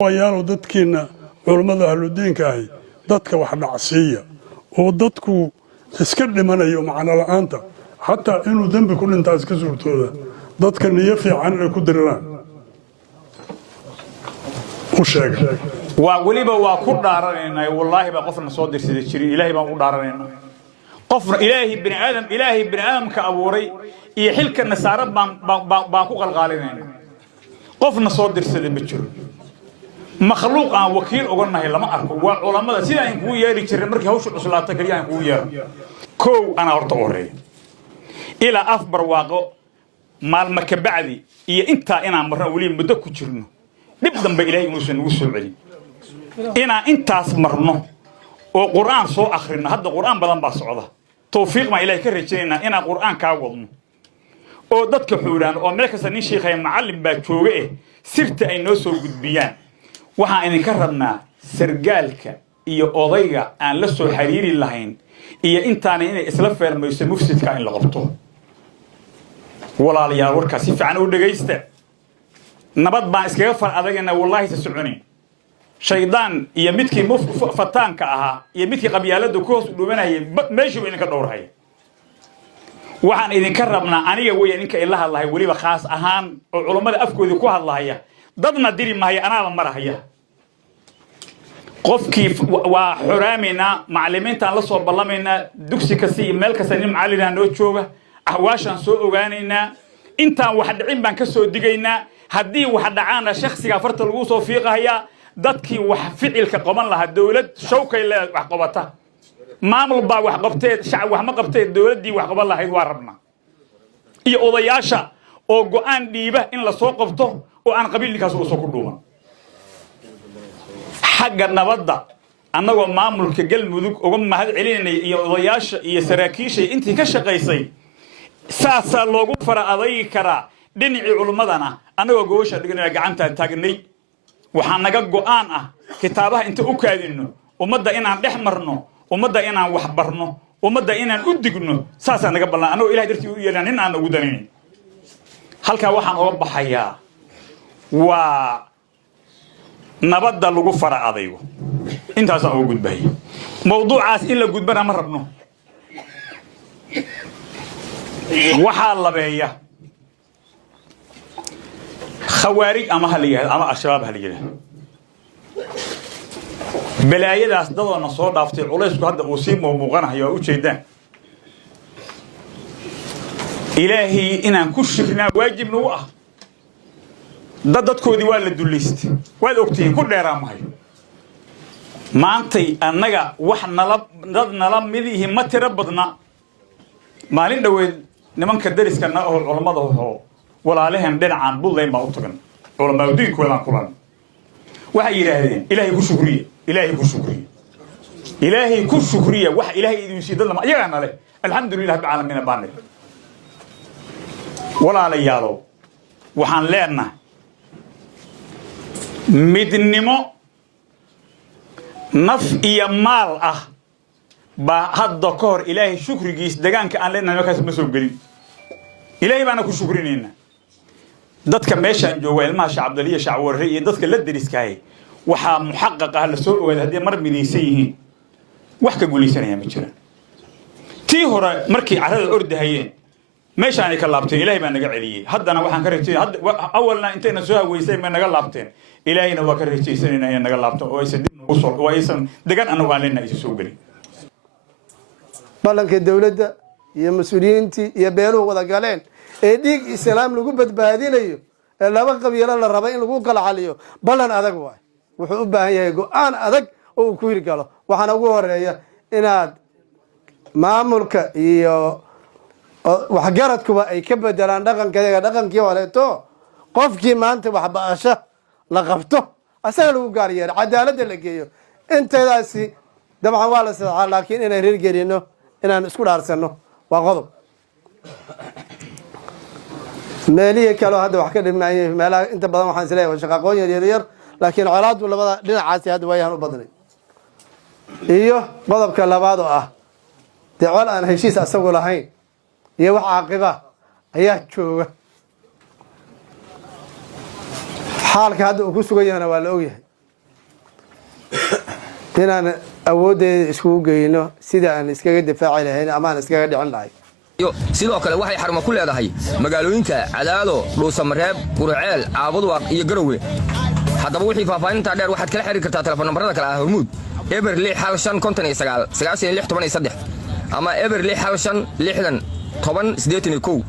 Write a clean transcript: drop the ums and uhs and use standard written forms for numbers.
ويالو دتكينا علماء أهل الدين كاهي دتك واحد عصية ودتكو اسكد من يوم على الأنت حتى إنه ذنب كل أنت أسكسر تودا دتك نيفي عن الكدران وشاق ووليبا وكل دارنا والله بقفنا صادر سيدي إلهي بقول دارنا قفر إلهي بن آدم كأبوري يحلك النسارة بانكو الغالين قفنا صادر سيدي بتشر مخلوق عن وكيل أقولنا هلا ما أركو وعلماء سيدا ينكو ياري كشر مركي هوش الأصلات كريان ينكو يار كو أنا أرتوري إلى أفبر واقع مال مكبعدي إيه أنت أنا مرة ولين بدك كشرنا نبدأ بإلهي موسى نوصل عليه إنا أنت أسمرنا وقرآن صو آخرنا هذا القرآن بدن بصعده توفيق ما إلهي كرجينا إنا قرآن كاولنا أو ضدك حوران أو ملك سنين شيخ معلم باتشوقه سرت أي نوصل قد بيان وها إن كررنا سرجالك إيه أضيع أن لسه حريري اللهين إيه أنت أنا إن إسلام فرما يسمى مفسد كائن لغبطه ولا ليا ورك سيف عن ود جيسته نبض بعض كيفر أذجنا والله تسعني شيطان يمتك فتان كأها يمتك قبيلة دكوس دوبنا هي ماشي وينك دور هاي وحن إذا كرمنا أنا وينك إله الله ولي بخاص أهان علماء أفكوا ذكوها الله هي ضدنا ديري ما هي أنا مرة هي قف كيف وحرامنا معلمين تنلصوا بالله منا دكسي كسي ملك سنين معلنا نوتشوبه أهواشن سوء وجانينا أنت واحد عين بنكسو دقينا هدي واحد عانا شخصي فرت الوصو في قهيا dadkii wax ficilka qaban lahaa dawlad showkay la wax qabata maamul baa wax qabtay shacab wax ma qabtay dawladii wax qaban lahayd waa rabna iyo odayaasha oo go'aan dhiiba in la soo qabto oo aan qabiilkaas u soo ku dhuuman xagga nabadda annagoo maamulka galmudug uga mahad celinay iyo odayaasha iyo saraakiisha intii ka shaqeysay saasa loogu fara aday kara dhinacii culimadana annagoo goosha dhiganay gacanta taagnay waxaan naga go'aan ah kitaabaha inta u kaadino ummadda inaan dhex marno ummadda inaan wax barno ummadda inaan u digno saasa naga ballan anoo ilaahay dartii u yeelan in aan ugu danayn halka waxaan uga baxayaa waa nabadda lagu fara adaygo intaas aan ugu gudbay mawduucaas in la gudbana ma rabno waxa labeeya خوارج أما هاليجا أما الشباب هاليجا بلايا ده أصدقوا النصارى دافتي عليش كهذا أصيب ومغنى هي وشيدان إلهي إن كشفنا واجب نوع ضد كودي والد دوليست والأكتين كل رام هاي ما أنتي أنجا وحنا نلام مذيه ما تربطنا ما لين دويل نمان كدرس كنا أول علماء هو ولا عليهم دين عن بول ما أطقن ولا ما يديك ولا قرآن وحي إلهين إلهي كل شكرية إلهي كل شكرية إلهي كل شكرية وح إلهي يسيد الله يعلم عليه الحمد لله رب العالمين بانه ولا على يالو وحن لنا مدنمو نف يمال بهذا كور إلهي شكر جيس دجان كأن لنا نكاس مسوقين إلهي بأنا كل شكرين dadka meeshan jooga ilmaha shacabdaliya shacwarri iyo dadka la dariskaay waxa muhaqqaq ah la soo ogaad hadii mar midaysan yihiin wax ka guuleysanaya ma jiraan tii hore markii carada ordahayeen meeshan ay ka laabtay ilaahay baa naga celiyay haddana waxaan ka rajay awalna intayna soo haweysay ma naga laabteen ilaahayna waa ka rajaysanayna in naga laabto oo aysan dib ugu soo aysan degan anagu aan leenahay soo galin balanka dawladda iyo mas'uuliyiintii iyo beeluhu wada galeen dhiig islaam lagu badbaadinayo laba qabiilo la raba in lagu kala xaliyo balan adag waay wuxuu u baahan yahay go'aan adag oo ku hirgalo waxana ugu horeeya inaad maamulka iyo waxgaradkuba ay ka bedelaan dhaqankii horeeto qofkii maanta wax baasha la qabto asaga lagu gaar yeelo cadaaladda la geeyo inteedaasi dabcan waa la saxaa laakiin inaan hirgelino inaan isku dhaarsano waa qodob meeliye kale hadda wax ka dhimay meelaha inta badan waxaan isleeyahay shaqaqoon yar laakiin colaadu labada dhinacaasi hadda waayaan u badnay iyo qodobka labaad oo ah dacwal aan heshiis asagu lahayn iyo wax caaqiba ayaa jooga xaalka hadda uu ku sugan yahay waa la ogyahay inaan awooddeeda iskugu geyno sida aan iskaga difaaci lahayn ama aan iskaga dhicin lahay sidoo kale waxay xarumo ku leedahay magaalooyinka Cadaado, Dhuusamareeb, Qurceel, Caabudwaaq iyo Garowe. haddaba wixii faahfaahinta dheer waxaad kala xiriiri kartaa telefoon nambarada kale ah Hormuud eber 6559 9613 ama eber 65 60 10 81